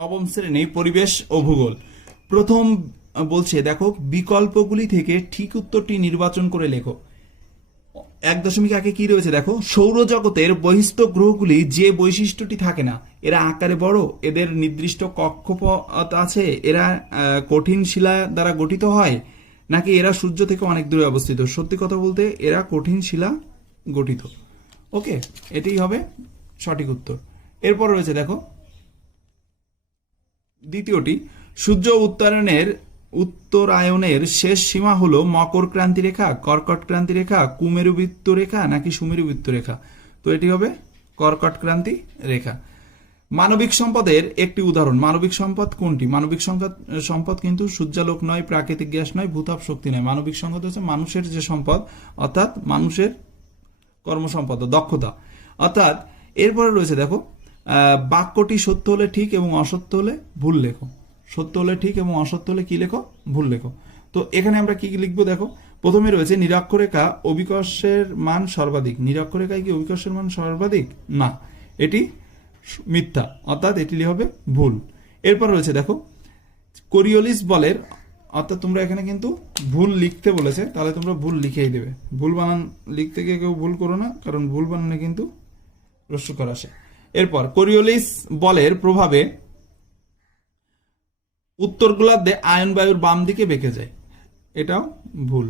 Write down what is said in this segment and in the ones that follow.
নবম শ্রেণী পরিবেশ ও ভূগোল। প্রথম বলছে দেখো, বিকল্পগুলি থেকে ঠিক উত্তরটি নির্বাচন করে লেখো। 1.1 কি রয়েছে দেখো, সৌরজগতের বহিস্থ গ্রহগুলি যে বৈশিষ্ট্যটি থাকে না, এরা আকারে বড়, এদের নির্দিষ্ট কক্ষপথ আছে, এরা কঠিন শিলা দ্বারা গঠিত হয়, নাকি এরা সূর্য থেকে অনেক দূরে অবস্থিত। সত্যি কথা বলতে এরা কঠিন শিলা গঠিত। ওকে, এটাই হবে সঠিক উত্তর। এরপর রয়েছে দেখো দ্বিতীয়টি, সূর্য উত্তরায়ণের শেষ সীমা হলো মকর ক্রান্তি রেখা, কর্কট ক্রান্তি রেখা, কুমেরুবৃত্ত রেখা নাকি সুমেরুবৃত্ত রেখা। তো এটি হবে কর্কট ক্রান্তি রেখা। মানবিক সম্পদের একটি উদাহরণ। মানবিক সম্পদ কোনটি? মানবিক সম্পদ কিন্তু সূর্যালোক নয়, প্রাকৃতিক গ্যাস নয়, ভূতাপ শক্তি নয়। মানবিক সম্পদ হচ্ছে মানুষের যে সম্পদ, অর্থাৎ মানুষের কর্মসম্পদ, দক্ষতা। অর্থাৎ এরপরে রয়েছে দেখো, বাক্যটি সত্য হলে ঠিক এবং অসত্য হলে ভুল লেখো। সত্য হলে ঠিক এবং অসত্য হলে কি লেখো? ভুল লেখো। তো এখানে আমরা কি কি লিখবো দেখো। প্রথমে রয়েছে নিরক্ষরেখা অভিকর্ষের মান সর্বাধিক। নিরক্ষরেখায় কি অভিকর্ষের মান সর্বাধিক? না, এটি মিথ্যা, অর্থাৎ এটি হবে ভুল। এরপর রয়েছে দেখো, কোরিওলিস বলের, অর্থাৎ তোমরা এখানে কিন্তু ভুল লিখতে বলেছে, তাহলে তোমরা ভুল লিখেই দেবে। ভুল বানান লিখতে গিয়ে কেউ ভুল করো না, কারণ ভুল বানানে কিন্তু রস্যকার আসে। এরপর কোরিওলিস বলের প্রভাবে উত্তর গোলার্ধে আয়ন বায়ুর বাম দিকে বেঁকে যায়, এটাও ভুল।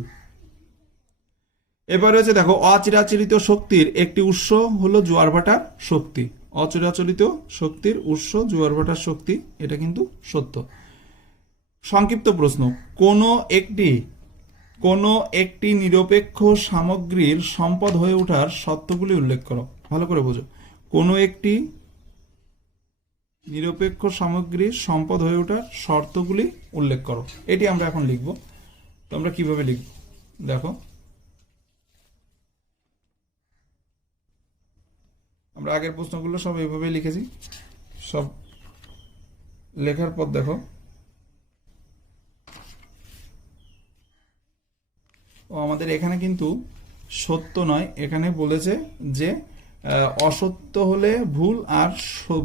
এবার রয়েছে দেখো, অচিরাচরিত শক্তির একটি উৎস হলো জোয়ার ভাটার শক্তি। অচিরাচরিত শক্তির উৎস জোয়ার ভাটার শক্তি, এটা কিন্তু সত্য। সংক্ষিপ্ত প্রশ্ন, কোন একটি নিরপেক্ষ সামগ্রীর সম্পদ হয়ে ওঠার শর্তগুলি উল্লেখ করো। ভালো করে বোঝো, কোন একটি নিরপেক্ষ সামগ্রীর সম্পদ হয়ে ওঠার শর্তগুলি উল্লেখ করো। এটি আমরা এখন লিখব। তো আমরা কিভাবে লিখব দেখো, আমরা আগের প্রশ্নগুলো সব এইভাবে লিখেছি। সব লেখার পর দেখো, আমাদের এখানে কিন্তু সত্য নয়, এখানে বলেছে যে অসত্য হলে ভুল আর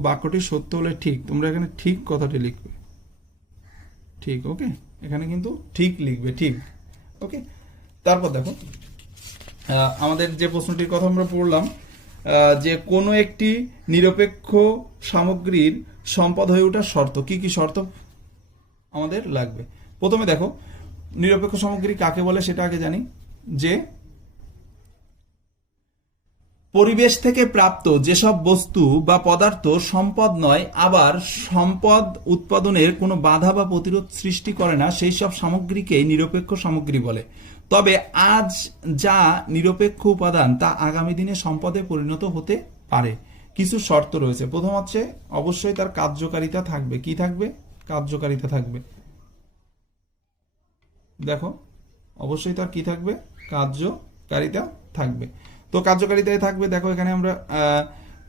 বাক্যটি সত্য হলে ঠিক। তোমরা এখানে ঠিক কথাটি লিখবে, ঠিক। ওকে, এখানে কিন্তু ঠিক লিখবে, ঠিক। ওকে, তারপর দেখো, আমাদের যে প্রশ্নটির কথা আমরা পড়লাম, যে কোনো একটি নিরপেক্ষ সামগ্রীর সম্পদ হয়ে ওঠার শর্ত, কি কি শর্ত আমাদের লাগবে। প্রথমে দেখো, নিরপেক্ষ সামগ্রী কাকে বলে সেটা আগে জানি, যে পরিবেশ থেকে প্রাপ্ত যেসব বস্তু বা পদার্থ সম্পদ নয়, আবার সম্পদ উৎপাদনের কোনো বাধা বা প্রতিরোধ সৃষ্টি করে না, সেই সব সামগ্রীকে নিরপেক্ষ সামগ্রী বলে। তবে আজ যা নিরপেক্ষ উপাদান তা আগামী দিনে সম্পদে পরিণত হতে পারে। কিছু শর্ত রয়েছে। প্রথম হচ্ছে, অবশ্যই তার কার্যকারিতা থাকবে। কি থাকবে? কার্যকারিতা থাকবে। দেখো, অবশ্যই তার কি থাকবে? কার্যকারিতা থাকবে। তো কার্যকারিতায় থাকবে, দেখো এখানে আমরা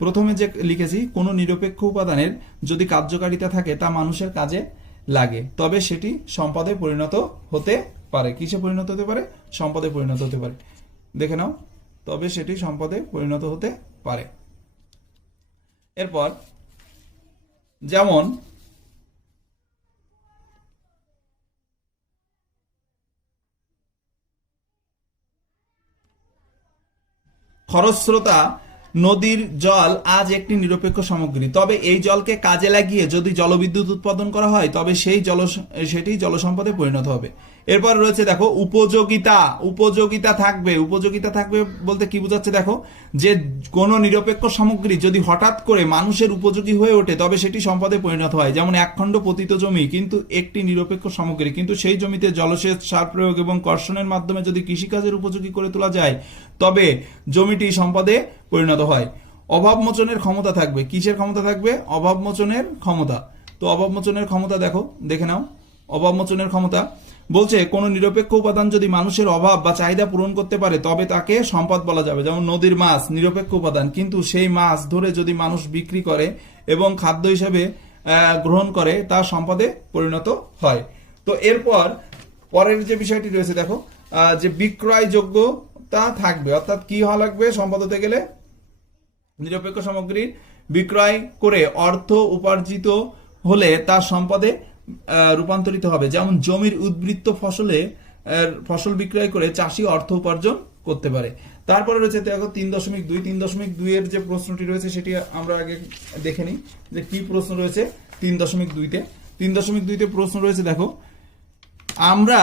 প্রথমে যে লিখেছি, কোন নিরপেক্ষ উপাদানের যদি কার্যকারিতা থাকে তা মানুষের কাজে লাগে, তবে সেটি সম্পদে পরিণত হতে পারে। কিসে পরিণত হতে পারে? সম্পদে পরিণত হতে পারে। দেখে নাও, তবে সেটি সম্পদে পরিণত হতে পারে। এরপর যেমন খরস্রোতা নদীর জল আজ একটি নিরপেক্ষ সামগ্রী, তবে এই জলকে কাজে লাগিয়ে যদি জলবিদ্যুৎ উৎপাদন করা হয় তবে সেটি জলসম্পদে পরিণত হবে। এরপর রয়েছে দেখো, উপযোগিতা থাকবে। উপযোগিতা থাকবে বলতে কি বোঝাচ্ছে দেখো, যে কোনো নিরপেক্ষ সামগ্রী যদি হঠাৎ করে মানুষের উপযোগী হয়ে ওঠে তবে সেটি সম্পদে পরিণত হয়। যেমন একখণ্ড পতিত জমি কিন্তু একটি নিরপেক্ষ সামগ্রী, কিন্তু সেই জমিতে জলসেচ, সার প্রয়োগ এবং কর্ষণের মাধ্যমে যদি কৃষিকাজের উপযোগী করে তোলা যায় তবে জমিটি সম্পদে পরিণত হয়। অভাব মোচনের ক্ষমতা থাকবে। কিসের ক্ষমতা থাকবে? অভাব মোচনের ক্ষমতা। তো অভাব মোচনের ক্ষমতা দেখে নাও। অভাব মোচনের ক্ষমতা বলছে, কোন নিরপেক্ষ উপাদান যদি মানুষের অভাব বা চাহিদা পূরণ করতে পারে তবে তাকে সম্পদ বলা যাবে। যেমন নদীর মাছ নিরপেক্ষ উপাদান, কিন্তু সেই মাছ ধরে যদি মানুষ বিক্রি করে এবং খাদ্য হিসেবে গ্রহণ করে তা সম্পদে পরিণত হয়। তো এরপর পরের যে বিষয়টি রয়েছে দেখো, যে বিক্রয়যোগ্যতা থাকবে। অর্থাৎ কি হওয়া লাগবে সম্পদ হতে গেলে? নিরপেক্ষ সামগ্রীর বিক্রয় করে অর্থ উপার্জিত হলে তার সম্পদে রূপান্তরিত হবে। যেমন জমির উদ্বৃত্ত ফসল বিক্রয় করে চাষি অর্থ উপার্জন করতে পারে। তারপরে রয়েছে দেখো 3.2 3.2 এর যে প্রশ্নটি রয়েছে সেটি আমরা আগে দেখে নিই যে কি প্রশ্ন রয়েছে 3.2 তে। 3.2 তে প্রশ্ন রয়েছে দেখো, আমরা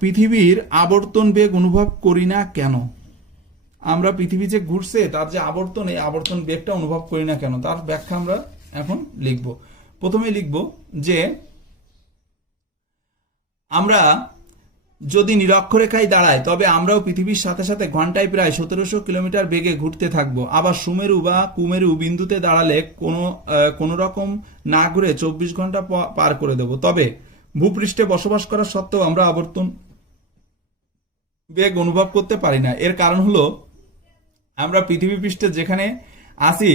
পৃথিবীর আবর্তন বেগ অনুভব করি না কেন? আমরা পৃথিবী যে ঘুরছে তার যে আবর্তন, এই আবর্তন বেগটা অনুভব করি না কেন, তার ব্যাখ্যা আমরা এখন লিখব। প্রথমে লিখব যে আমরা যদি নিরক্ষরেখায় দাঁড়ায় তবে আমরাও পৃথিবীর সাথে সাথে ঘন্টায় প্রায় 1700 কিলোমিটার বেগে ঘুরতে থাকবো। আবার সুমেরু বা কুমেরু বিন্দুতে দাঁড়ালে কোনো রকম না ঘুরে 24 ঘন্টা পার করে দেব। তবে ভূপৃষ্ঠে বসবাস করা সত্ত্বেও আমরা আবর্তন বেগ অনুভব করতে পারি না। এর কারণ হলো আমরা পৃথিবী পৃষ্ঠে যেখানে আছি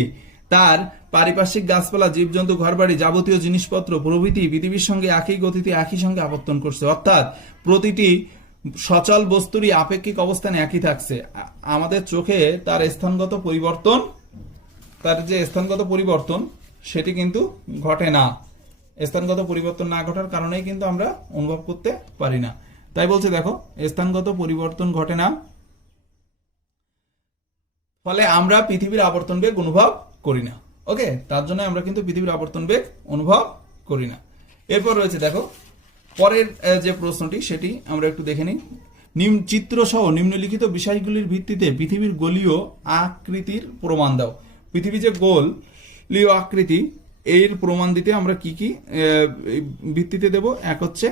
তার পারিপার্শ্বিক গাছপালা, জীবজন্তু, ঘরবাড়ি, যাবতীয় জিনিসপত্র প্রভৃতি পৃথিবীর সঙ্গে একই গতিতে একই সঙ্গে আবর্তন করছে। অর্থাৎ প্রতিটি সচল বস্তুরই আপেক্ষিক অবস্থান একই থাকছে। আমাদের চোখে তার যে স্থানগত পরিবর্তন সেটি কিন্তু ঘটে না। স্থানগত পরিবর্তন না ঘটার কারণেই কিন্তু আমরা অনুভব করতে পারি না। তাই বলছে দেখো, স্থানগত পরিবর্তন ঘটে না, ফলে আমরা পৃথিবীর আবর্তন বেগ অনুভব করি না। ওকে, তার জন্য আমরা কিন্তু পৃথিবীর আবর্তন বেগ অনুভব করি না। এরপর রয়েছে দেখো পরের যে প্রশ্নটি সেটি আমরা একটু দেখে নিই। চিত্র সহ নিম্নলিখিত বিষয়গুলির ভিত্তিতে পৃথিবীর গোলীয় আকৃতির প্রমাণ দাও। পৃথিবী যে গোলীয় আকৃতি, এর প্রমাণ দিতে আমরা কি কি ভিত্তিতে দেব? এক হচ্ছে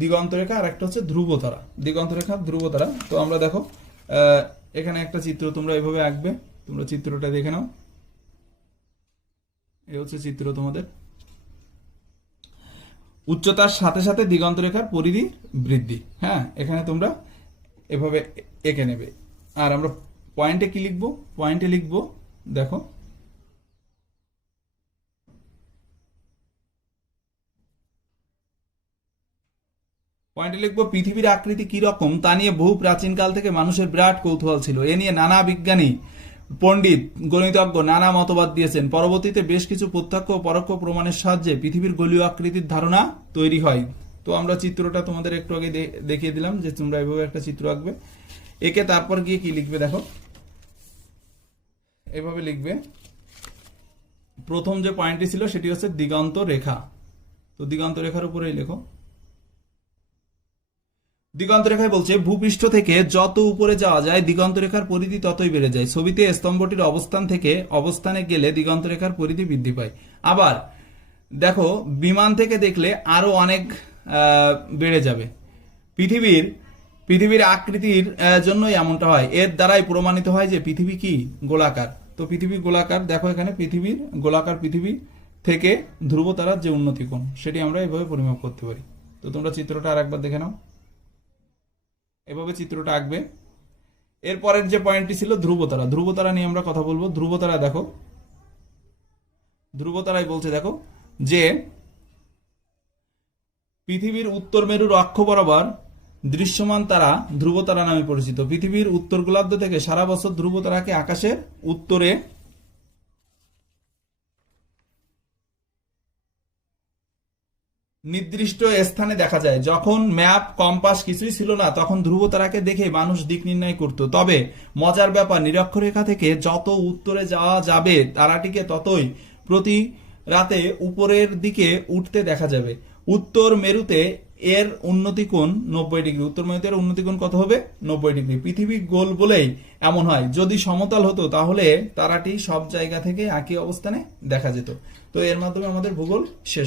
দিগন্তরেখা, আর একটা হচ্ছে ধ্রুবতারা। দিগন্তরেখা, ধ্রুবতারা। তো আমরা দেখো এখানে একটা চিত্র তোমরা এভাবে আঁকবে। তোমরা চিত্রটা দেখে নাও। এই হচ্ছে চিত্র তোমাদের। উচ্চতার সাথে সাথে দিগন্তরেখার পরিধি বৃদ্ধি। হ্যাঁ, এখানে তোমরা এভাবে এঁকে নেবে। আর আমরা পয়েন্টে কি লিখবো? পয়েন্টে লিখবো দেখো, পয়েন্টে লিখবো পৃথিবীর আকৃতি কি রকম তা নিয়ে বহু প্রাচীনকাল থেকে মানুষের বিরাট কৌতূহল ছিল। এ নিয়ে নানা বিজ্ঞানী, পণ্ডিত, গণিতজ্ঞ নানা মতবাদ দিয়েছেন। পরবর্তীতে বেশ কিছু প্রত্যক্ষ ও পরোক্ষ প্রমাণের সাহায্যে পৃথিবীর গোলীয় আকৃতির ধারণা তৈরি হয়। তো আমরা চিত্রটা তোমাদের একটু আগে দেখিয়ে দিলাম যে তোমরা এভাবে একটা চিত্র আঁকবে। একে তারপর গিয়ে কি লিখবে দেখো, এভাবে লিখবে। প্রথম যে পয়েন্টটি ছিল সেটি হচ্ছে দিগন্ত রেখা। তো দিগন্ত রেখার উপরেই লেখো। দিগন্ত রেখায় বলছে ভূপৃষ্ঠ থেকে যত উপরে যাওয়া যায় দিগন্ত রেখার পরিধি ততই বেড়ে যায়। ছবিতে স্তম্ভটির অবস্থান থেকে অবস্থানে গেলে দিগন্ত রেখার পরিধি বৃদ্ধি পায়। আবার দেখো বিমান থেকে দেখলে আরো অনেক বেড়ে যাবে। পৃথিবীর আকৃতির জন্যই এমনটা হয়। এর দ্বারাই প্রমাণিত হয় যে পৃথিবী কি গোলাকার। তো পৃথিবী গোলাকার। দেখো এখানে পৃথিবীর গোলাকার, পৃথিবী থেকে ধ্রুবতারার যে উন্নতি কোণ সেটি আমরা এভাবে পরিমাপ করতে পারি। তো তোমরা চিত্রটা আর একবার দেখে নাও। এভাবে চিত্রটা আঁকবে। এরপরের যে পয়েন্টটি ছিল ধ্রুবতারা। ধ্রুবতারা নিয়ে আমরা কথা বলবো। ধ্রুবতারা দেখো, ধ্রুবতারাই বলছে দেখো যে পৃথিবীর উত্তর মেরুর অক্ষ বরাবর দৃশ্যমান তারা ধ্রুবতারা নামে পরিচিত। পৃথিবীর উত্তর গোলার্ধ থেকে সারা বছর ধ্রুবতারাকে আকাশের উত্তরে নির্দিষ্ট স্থানে দেখা যায়। যখন ম্যাপ, কম্পাস কিছুই ছিল না তখন ধ্রুবতারাকে দেখে মানুষ দিক নির্ণয় করত। তবে মজার ব্যাপার, নিরক্ষরেখা থেকে যত উত্তরে যাওয়া যাবে তারাটিকে ততই প্রতি রাতে উপরের দিকে উঠতে দেখা যাবে। উত্তর মেরুতে এর উন্নতি কোণ 90 ডিগ্রি। উত্তর মেরুতে এর উন্নতি কোণ কত হবে? 90 ডিগ্রি। পৃথিবী গোল বলেই এমন হয়। যদি সমতল হতো তাহলে তারাটি সব জায়গা থেকে একই অবস্থানে দেখা যেত। তো এর মাধ্যমে আমাদের ভূগোল শেষ।